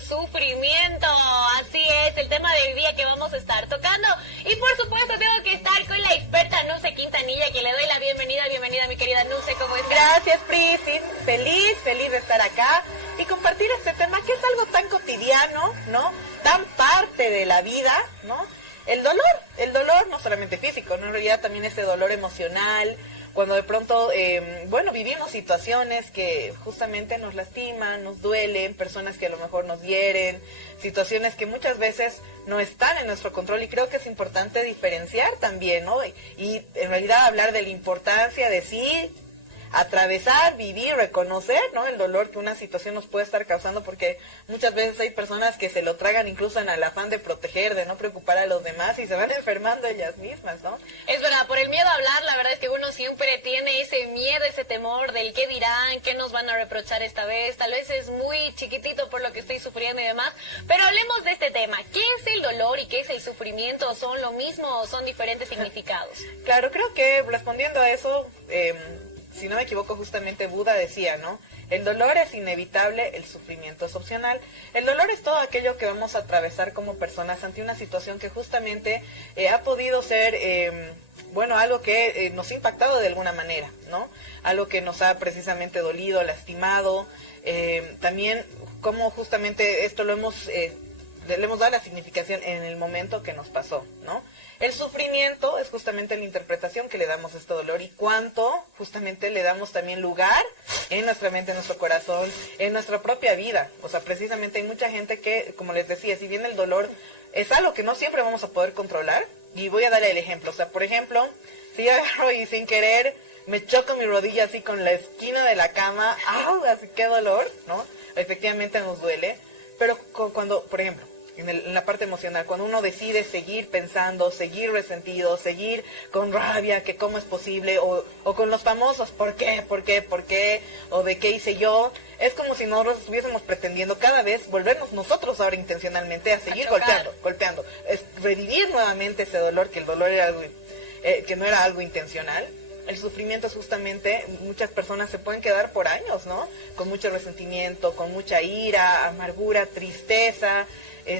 sufrimiento. Así es, el tema del día que vamos a estar tocando. Y por supuesto tengo que estar con la experta Nuce Quintanilla, que le doy la bienvenida. Bienvenida, mi querida Nuce, ¿cómo estás? Gracias, Pri, sí, feliz de estar acá y compartir este tema que es algo tan cotidiano, ¿no? Tan parte de la vida, ¿no? El dolor no solamente físico, ¿no? En realidad también ese dolor emocional, cuando de pronto, vivimos situaciones que justamente nos lastiman, nos duelen, personas que a lo mejor nos hieren, situaciones que muchas veces no están en nuestro control, y creo que es importante diferenciar también, ¿no? Y en realidad hablar de la importancia de sí atravesar, vivir, reconocer, ¿no? El dolor que una situación nos puede estar causando, porque muchas veces hay personas que se lo tragan incluso en el afán de proteger, de no preocupar a los demás, y se van enfermando ellas mismas, ¿no? Es verdad, por el miedo a hablar, la verdad es que uno siempre tiene ese miedo, ese temor del qué dirán, qué nos van a reprochar esta vez, tal vez es muy chiquitito por lo que estoy sufriendo y demás, pero hablemos de este tema. ¿Qué es el dolor y qué es el sufrimiento? ¿Son lo mismo o son diferentes significados? Claro, creo que respondiendo a eso, si no me equivoco, justamente Buda decía, ¿no? El dolor es inevitable, el sufrimiento es opcional. El dolor es todo aquello que vamos a atravesar como personas ante una situación que justamente ha podido ser, algo que nos ha impactado de alguna manera, ¿no? Algo que nos ha precisamente dolido, lastimado. También como justamente esto le hemos dado la significación en el momento que nos pasó, ¿no? El sufrimiento es justamente la interpretación que le damos a este dolor y cuánto justamente le damos también lugar en nuestra mente, en nuestro corazón, en nuestra propia vida. O sea, precisamente hay mucha gente que, como les decía, si bien el dolor es algo que no siempre vamos a poder controlar, y voy a dar el ejemplo. O sea, por ejemplo, si agarro y sin querer me choco mi rodilla así con la esquina de la cama, ¡au! Así, qué dolor, ¿no? Efectivamente nos duele, pero cuando, por ejemplo, en la parte emocional, cuando uno decide seguir pensando, seguir resentido, seguir con rabia, que cómo es posible, o con los famosos, ¿por qué? O de qué hice yo, es como si nosotros estuviésemos pretendiendo cada vez volvernos nosotros ahora intencionalmente a seguir golpeando, es revivir nuevamente ese dolor, que el dolor era algo, que no era algo intencional. El sufrimiento es justamente, muchas personas se pueden quedar por años, ¿no? Con mucho resentimiento, con mucha ira, amargura, tristeza,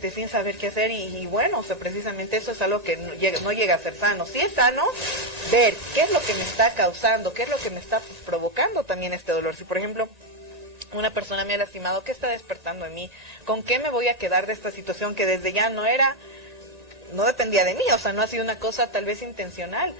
sin saber qué hacer, y bueno, o sea, precisamente eso es algo que no llega a ser sano. Si es sano, ver qué es lo que me está causando, qué es lo que me está provocando también este dolor. Si, por ejemplo, una persona me ha lastimado, ¿qué está despertando en mí? ¿Con qué me voy a quedar de esta situación que desde ya no dependía de mí? O sea, no ha sido una cosa tal vez intencional,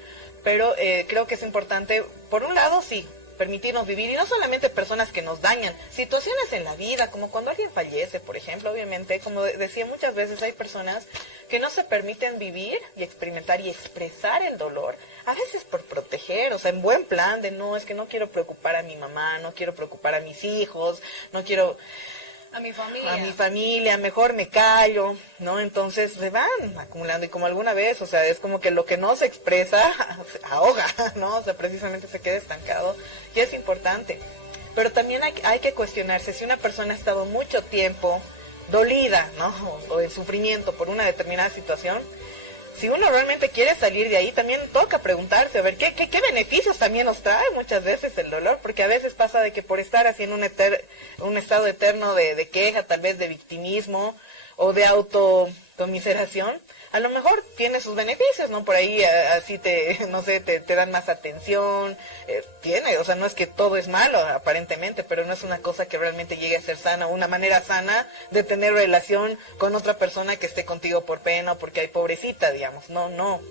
pero creo que es importante, por un lado, sí, permitirnos vivir, y no solamente personas que nos dañan, situaciones en la vida, como cuando alguien fallece, por ejemplo. Obviamente, como decía, muchas veces hay personas que no se permiten vivir y experimentar y expresar el dolor, a veces por proteger, o sea, en buen plan de no, es que no quiero preocupar a mi mamá, no quiero preocupar a mis hijos, no quiero a mi familia, mejor me callo, ¿no? Entonces se van acumulando, y como alguna vez, o sea, es como que lo que no se expresa se ahoga, ¿no? O sea, precisamente se queda estancado, y es importante. Pero también hay que cuestionarse si una persona ha estado mucho tiempo dolida, ¿no? O en sufrimiento por una determinada situación. Si uno realmente quiere salir de ahí, también toca preguntarse, a ver, ¿qué beneficios también nos trae muchas veces el dolor? Porque a veces pasa de que por estar así en un estado eterno de queja, tal vez de victimismo o de autocomiseración, a lo mejor tiene sus beneficios, ¿no? Por ahí así te dan más atención, o sea, no es que todo es malo aparentemente, pero no es una cosa que realmente llegue a ser sana, una manera sana de tener relación con otra persona que esté contigo por pena o porque hay pobrecita, digamos, no.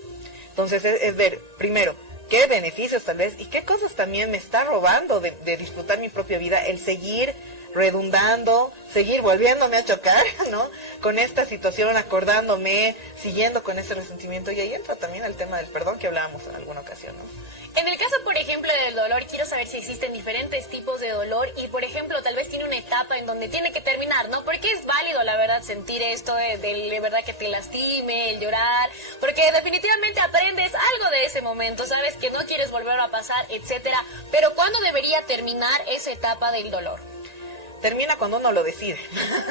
Entonces es ver, primero, qué beneficios tal vez y qué cosas también me está robando de disfrutar mi propia vida, el seguir redundando, seguir volviéndome a chocar, ¿no? Con esta situación, acordándome, siguiendo con ese resentimiento, y ahí entra también el tema del perdón que hablábamos en alguna ocasión, ¿no? En el caso, por ejemplo, del dolor, quiero saber si existen diferentes tipos de dolor y, por ejemplo, tal vez tiene una etapa en donde tiene que terminar, ¿no? Porque es válido, la verdad, sentir esto de verdad que te lastime, el llorar, porque definitivamente aprendes algo de ese momento, sabes que no quieres volver a pasar, etcétera. Pero ¿cuándo debería terminar esa etapa del dolor? Termina cuando uno lo decide,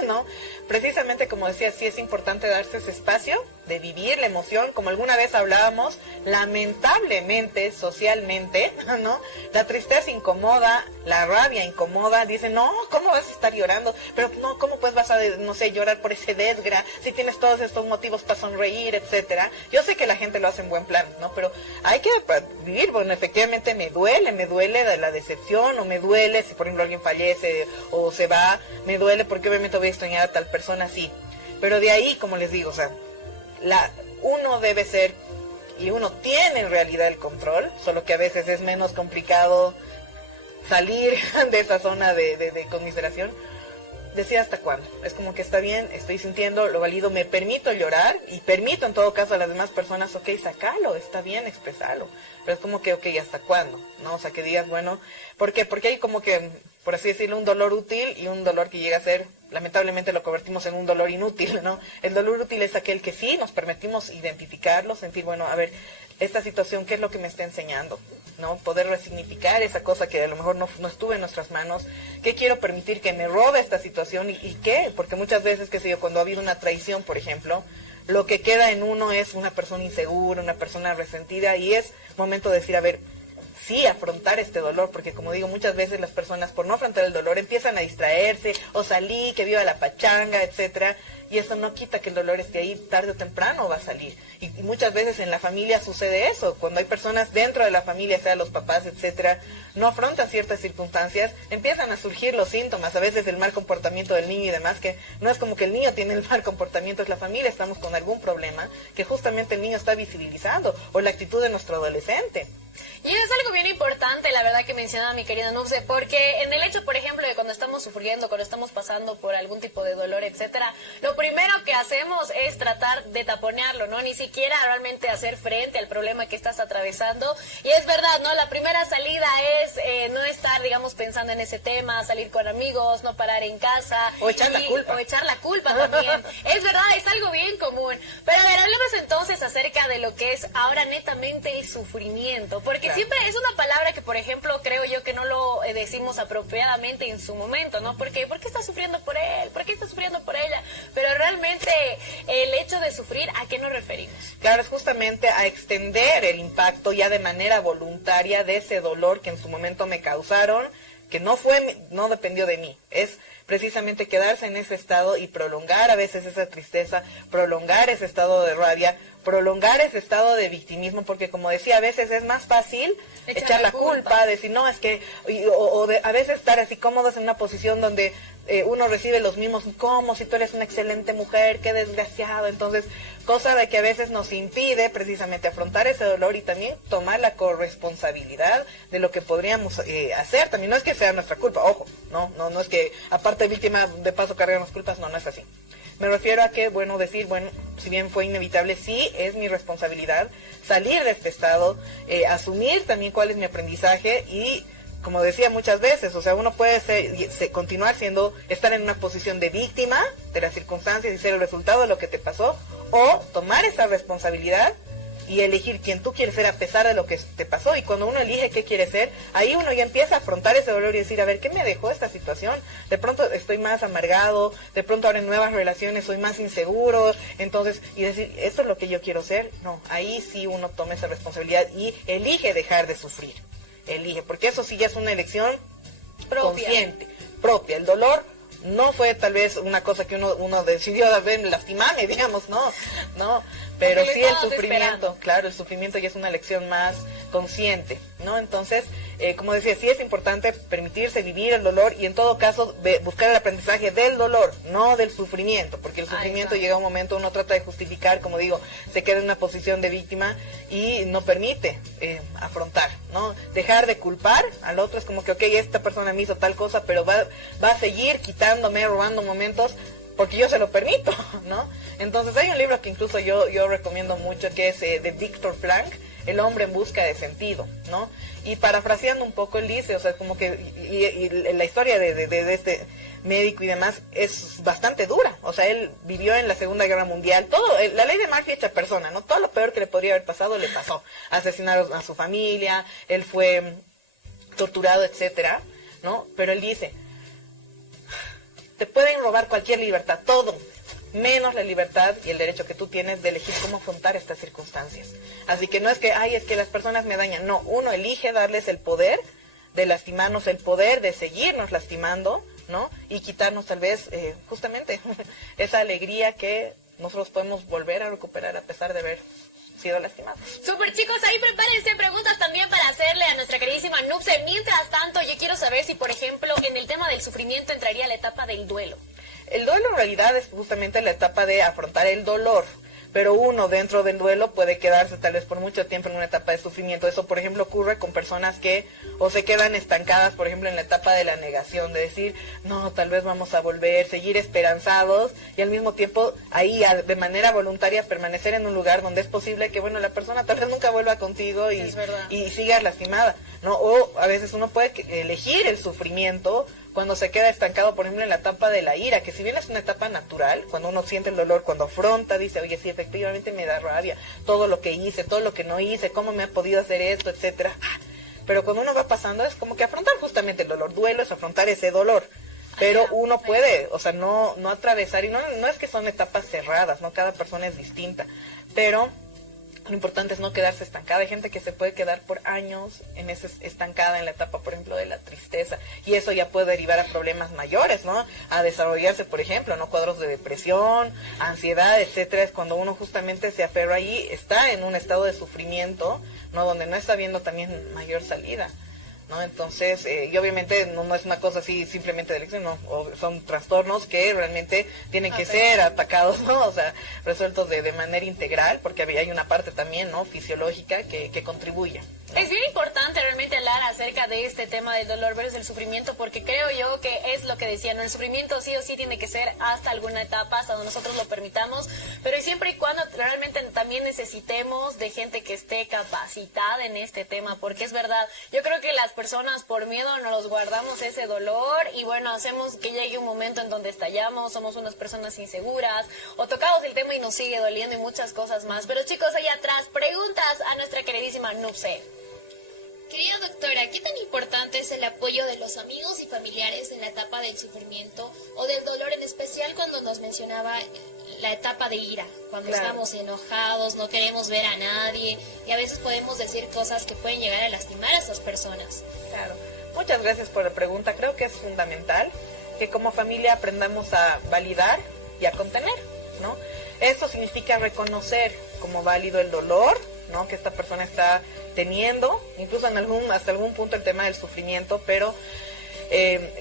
¿no? Precisamente como decía, sí es importante darse ese espacio de vivir la emoción, como alguna vez hablábamos, lamentablemente, socialmente, ¿no? La tristeza incomoda, la rabia incomoda, dicen, no, ¿cómo vas a estar llorando? Pero no, ¿cómo pues vas a, no sé, llorar por ese desgra, si tienes todos estos motivos para sonreír, etcétera? Yo sé que la gente lo hace en buen plan, ¿no? Pero hay que vivir, bueno, efectivamente me duele de la decepción, o me duele si por ejemplo alguien fallece o se va, me duele porque obviamente voy a extrañar a tal persona, sí. Pero de ahí, como les digo, o sea, uno debe ser, y uno tiene en realidad el control, solo que a veces es menos complicado salir de esa zona de conmiseración. Decir hasta cuándo. Es como que está bien, estoy sintiendo, lo valido, me permito llorar, y permito en todo caso a las demás personas, ok, sacalo, está bien, expresalo. Pero es como que, ok, ¿hasta cuándo? ¿No? O sea, que digas, bueno, ¿por qué? Porque hay como que, por así decirlo, un dolor útil y un dolor que llega a ser, lamentablemente lo convertimos en un dolor inútil, ¿no? El dolor útil es aquel que sí nos permitimos identificarlo, sentir, bueno, a ver, esta situación, ¿qué es lo que me está enseñando? ¿No? Poder resignificar esa cosa que a lo mejor no estuvo en nuestras manos. ¿Qué quiero permitir que me robe esta situación? ¿Y qué? Porque muchas veces, qué sé yo, cuando ha habido una traición, por ejemplo, lo que queda en uno es una persona insegura, una persona resentida, y es momento de decir, a ver, sí, afrontar este dolor, porque como digo, muchas veces las personas por no afrontar el dolor empiezan a distraerse, o salir, que viva la pachanga, etcétera, y eso no quita que el dolor esté ahí, tarde o temprano va a salir. Y muchas veces en la familia sucede eso, cuando hay personas dentro de la familia, sea los papás, etcétera, no afrontan ciertas circunstancias, empiezan a surgir los síntomas, a veces el mal comportamiento del niño y demás, que no es como que el niño tiene el mal comportamiento, es la familia, estamos con algún problema que justamente el niño está visibilizando, o la actitud de nuestro adolescente. Y es algo bien importante, la verdad, que mencionaba mi querida Nuse, porque en el hecho, por ejemplo, de cuando estamos sufriendo, cuando estamos pasando por algún tipo de dolor, etcétera, lo primero que hacemos es tratar de taponearlo, ¿no? Ni siquiera realmente hacer frente al problema que estás atravesando. Y es verdad, ¿no? La primera salida es no estar, digamos, pensando en ese tema, salir con amigos, no parar en casa. O echar la culpa. O echar la culpa también. Es verdad, es algo bien común. Pero a ver, hablemos entonces acerca de lo que es ahora netamente el sufrimiento. Porque claro, siempre es una palabra que, por ejemplo, creo yo que no lo decimos apropiadamente en su momento, ¿no? Porque, ¿por qué estás sufriendo por él? ¿Por qué estás sufriendo por ella? Pero realmente el hecho de sufrir, ¿a qué nos referimos? Claro, es justamente a extender el impacto ya de manera voluntaria de ese dolor que en su momento me causaron, que no dependió de mí. Es precisamente quedarse en ese estado y prolongar a veces esa tristeza, prolongar ese estado de rabia, prolongar ese estado de victimismo, porque como decía, a veces es más fácil echar la culpa, decir, no, es que, a veces estar así cómodos en una posición donde uno recibe los mismos, como si tú eres una excelente mujer, qué desgraciado, entonces, cosa de que a veces nos impide precisamente afrontar ese dolor y también tomar la corresponsabilidad de lo que podríamos hacer, también no es que sea nuestra culpa, ojo, no es que aparte víctima de paso cargarnos culpas, no es así. Me refiero a que, bueno, decir, bueno, si bien fue inevitable, sí, es mi responsabilidad salir de este estado, asumir también cuál es mi aprendizaje y, como decía muchas veces, o sea, uno puede continuar estar en una posición de víctima de las circunstancias y ser el resultado de lo que te pasó, o tomar esa responsabilidad y elegir quién tú quieres ser a pesar de lo que te pasó. Y cuando uno elige qué quiere ser, ahí uno ya empieza a afrontar ese dolor y decir, a ver, ¿qué me dejó esta situación? De pronto estoy más amargado, de pronto ahora en nuevas relaciones soy más inseguro, entonces, y decir, ¿esto es lo que yo quiero ser? No, ahí sí uno toma esa responsabilidad y elige dejar de sufrir. Elige, porque eso sí ya es una elección consciente, propia. El dolor no fue tal vez una cosa que uno decidió lastimarme, digamos, no, pero sí el sufrimiento, claro, el sufrimiento ya es una elección más consciente, ¿no? Entonces, como decía, sí es importante permitirse vivir el dolor y en todo caso buscar el aprendizaje del dolor, no del sufrimiento, porque el sufrimiento llega a un momento, uno trata de justificar, como digo, se queda en una posición de víctima y no permite afrontar, ¿no? Dejar de culpar al otro es como que, ok, esta persona me hizo tal cosa, pero va a seguir quitándome, robando momentos, porque yo se lo permito, ¿no? Entonces hay un libro que incluso yo recomiendo mucho, que es de Viktor Frankl, El hombre en busca de sentido, ¿no? Y parafraseando un poco, él dice, o sea, como que y la historia de este médico y demás es bastante dura. O sea, él vivió en la Segunda Guerra Mundial, la ley de Murphy hecha persona, ¿no? Todo lo peor que le podría haber pasado, le pasó. Asesinaron a su familia, él fue torturado, etcétera, ¿no? Pero él dice, te pueden robar cualquier libertad, todo, menos la libertad y el derecho que tú tienes de elegir cómo afrontar estas circunstancias. Así que no es que, ay, es que las personas me dañan, no, uno elige darles el poder de lastimarnos, el poder de seguirnos lastimando, ¿no? Y quitarnos tal vez justamente esa alegría que nosotros podemos volver a recuperar a pesar de haber sido lastimados. Súper, chicos, ahí prepárense preguntas también para hacerle a nuestra queridísima Nupse. Mientras tanto, yo quiero saber si, por ejemplo, en el tema del sufrimiento entraría la etapa del duelo. El duelo en realidad es justamente la etapa de afrontar el dolor, pero uno dentro del duelo puede quedarse tal vez por mucho tiempo en una etapa de sufrimiento. Eso, por ejemplo, ocurre con personas que o se quedan estancadas, por ejemplo, en la etapa de la negación, de decir, no, tal vez vamos a volver, seguir esperanzados y al mismo tiempo ahí de manera voluntaria permanecer en un lugar donde es posible que, bueno, la persona tal vez nunca vuelva contigo y sigas lastimada, ¿no? O a veces uno puede elegir el sufrimiento cuando se queda estancado, por ejemplo, en la etapa de la ira, que si bien es una etapa natural, cuando uno siente el dolor, cuando afronta, dice, oye, sí, efectivamente me da rabia, todo lo que hice, todo lo que no hice, cómo me ha podido hacer esto, etcétera. Pero cuando uno va pasando, es como que afrontar justamente el dolor. Duelo es afrontar ese dolor. Pero uno puede, o sea, no atravesar, y no es que son etapas cerradas, ¿no? Cada persona es distinta, pero lo importante es no quedarse estancada. Hay gente que se puede quedar por años estancada en la etapa, por ejemplo, de la tristeza, y eso ya puede derivar a problemas mayores, ¿no? A desarrollarse, por ejemplo, ¿no? Cuadros de depresión, ansiedad, etcétera. Es cuando uno justamente se aferra ahí, está en un estado de sufrimiento, ¿no? Donde no está viendo también mayor salida, ¿no? Entonces, y obviamente no es una cosa así simplemente de elección, ¿no? Son trastornos que realmente tienen que ser atacados, ¿no? O sea, resueltos de manera integral, porque hay una parte también, ¿no? Fisiológica que contribuye, ¿no? Es bien importante realmente hablar acerca de este tema del dolor versus el sufrimiento, porque creo yo que es lo que decían, ¿no? El sufrimiento sí o sí tiene que ser hasta alguna etapa, hasta donde nosotros lo permitamos, pero siempre y cuando realmente también necesitemos de gente que esté capacitada en este tema, porque es verdad, yo creo que las personas por miedo nos guardamos ese dolor y bueno, hacemos que llegue un momento en donde estallamos, somos unas personas inseguras o tocamos el tema y nos sigue doliendo y muchas cosas más. Pero chicos, allá atrás, preguntas a nuestra queridísima Nupse. Querida doctora, ¿qué tan importante es el apoyo de los amigos y familiares en la etapa del sufrimiento o del dolor, en especial cuando nos mencionaba la etapa de ira, cuando estamos enojados, no queremos ver a nadie y a veces podemos decir cosas que pueden llegar a lastimar a esas personas? Claro, muchas gracias por la pregunta. Creo que es fundamental que como familia aprendamos a validar y a contener, ¿no? Esto significa reconocer como válido el dolor, ¿no? Que esta persona está teniendo, incluso hasta algún punto el tema del sufrimiento, pero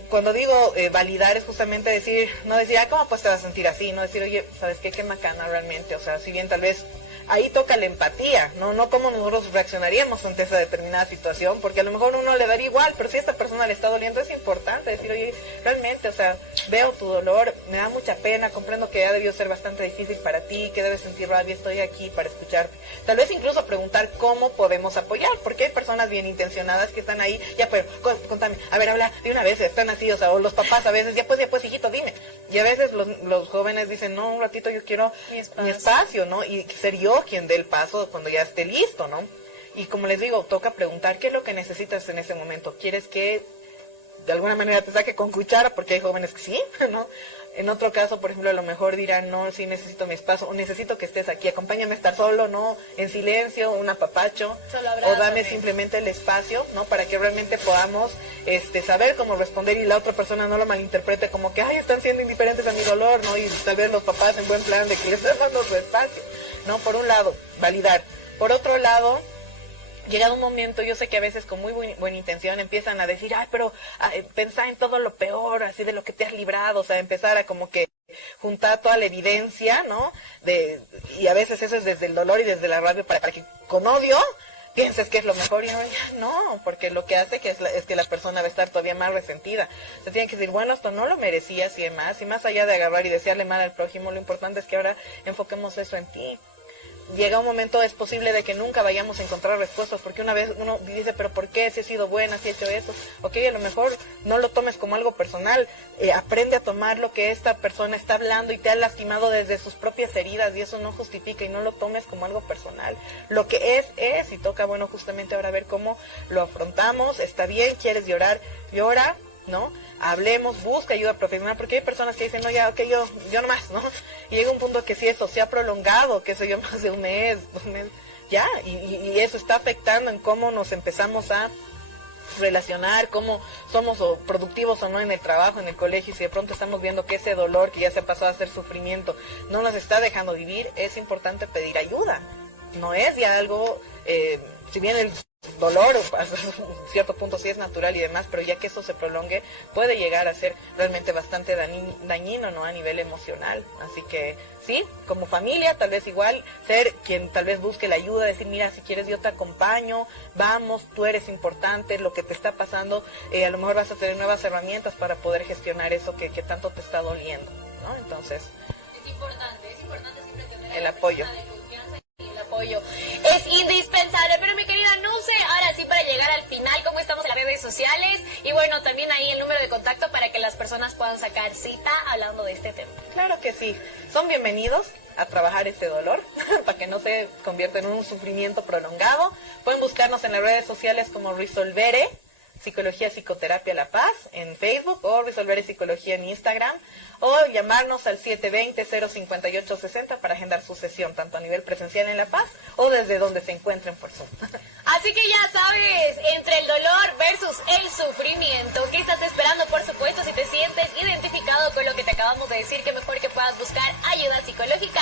cuando digo validar es justamente decir, no decir, ¿cómo pues te vas a sentir así? No decir, oye, ¿sabes qué macana realmente? O sea, si bien tal vez ahí toca la empatía, no cómo nosotros reaccionaríamos ante esa determinada situación, porque a lo mejor uno le daría igual, pero si a esta persona le está doliendo es importante decir, oye, realmente, o sea, veo tu dolor, me da mucha pena, comprendo que ha debido ser bastante difícil para ti, que debes sentir rabia, estoy aquí para escucharte. Tal vez incluso preguntar cómo podemos apoyar, porque hay personas bien intencionadas que están ahí, ya pues, contame, a ver, habla de una vez, están así, o sea, o los papás a veces, ya pues, hijito, dime. Y a veces los jóvenes dicen, no, un ratito yo quiero mi espacio, ¿no? Y ser yo quien dé el paso cuando ya esté listo, ¿no? Y como les digo, toca preguntar qué es lo que necesitas en ese momento. ¿Quieres que de alguna manera te saque con cuchara? Porque hay jóvenes que sí, ¿no? En otro caso, por ejemplo, a lo mejor dirán, no, sí necesito mi espacio, o necesito que estés aquí, acompáñame a estar solo, ¿no? En silencio, un apapacho, o dame simplemente el espacio, ¿no? Para que realmente podamos saber cómo responder y la otra persona no lo malinterprete como que, ay, están siendo indiferentes a mi dolor, ¿no? Y tal vez los papás en buen plan de que les están dando su espacio, ¿no? Por un lado, validar. Por otro lado, llegado un momento, yo sé que a veces con muy buena intención empiezan a decir, ay, pero pensá en todo lo peor, así de lo que te has librado, o sea, empezar a como que juntar toda la evidencia, ¿no? Y a veces eso es desde el dolor y desde la rabia para que con odio pienses que es lo mejor y no, porque lo que hace es que la persona va a estar todavía más resentida. Se tiene que decir, bueno, esto no lo merecías y demás, y más allá de agarrar y desearle mal al prójimo, lo importante es que ahora enfoquemos eso en ti. Llega un momento, es posible de que nunca vayamos a encontrar respuestas, porque una vez uno dice, pero ¿por qué? Si he sido buena, si he hecho eso. Ok, a lo mejor no lo tomes como algo personal, aprende a tomar lo que esta persona está hablando y te ha lastimado desde sus propias heridas, y eso no justifica, y no lo tomes como algo personal. Lo que es, y toca, bueno, justamente ahora ver cómo lo afrontamos. Está bien, quieres llorar, llora, ¿no? Hablemos, busca ayuda profesional, porque hay personas que dicen, no, ya, ok, yo nomás, ¿no? Y llega un punto que si eso se ha prolongado, que sé yo, más de un mes, 2 meses, ya, y eso está afectando en cómo nos empezamos a relacionar, cómo somos o productivos o no en el trabajo, en el colegio, y si de pronto estamos viendo que ese dolor que ya se ha pasado a ser sufrimiento no nos está dejando vivir, es importante pedir ayuda. No es ya algo, si bien el dolor a cierto punto sí es natural y demás, pero ya que eso se prolongue puede llegar a ser realmente bastante dañino, ¿no? A nivel emocional. Así que sí, como familia tal vez igual ser quien tal vez busque la ayuda, decir, mira, si quieres yo te acompaño, vamos, tú eres importante, lo que te está pasando, a lo mejor vas a tener nuevas herramientas para poder gestionar eso que tanto te está doliendo, ¿no? Entonces es importante siempre tener el apoyo. El apoyo es indispensable. Pero mi querida Nuse, ahora sí, para llegar al final, ¿cómo estamos en las redes sociales? Y bueno, también ahí el número de contacto para que las personas puedan sacar cita hablando de este tema. Claro que sí, son bienvenidos a trabajar ese dolor para que no se convierta en un sufrimiento prolongado. Pueden buscarnos en las redes sociales como Resolvere Psicología Psicoterapia La Paz en Facebook, o Resolvere Psicología en Instagram, o llamarnos al 720-058-60 para agendar su sesión, tanto a nivel presencial en La Paz o desde donde se encuentren por Zoom. Así que ya sabes, entre el dolor versus el sufrimiento, ¿qué estás esperando? Por supuesto, si te sientes identificado con lo que te acabamos de decir, que mejor que puedas buscar ayuda psicológica.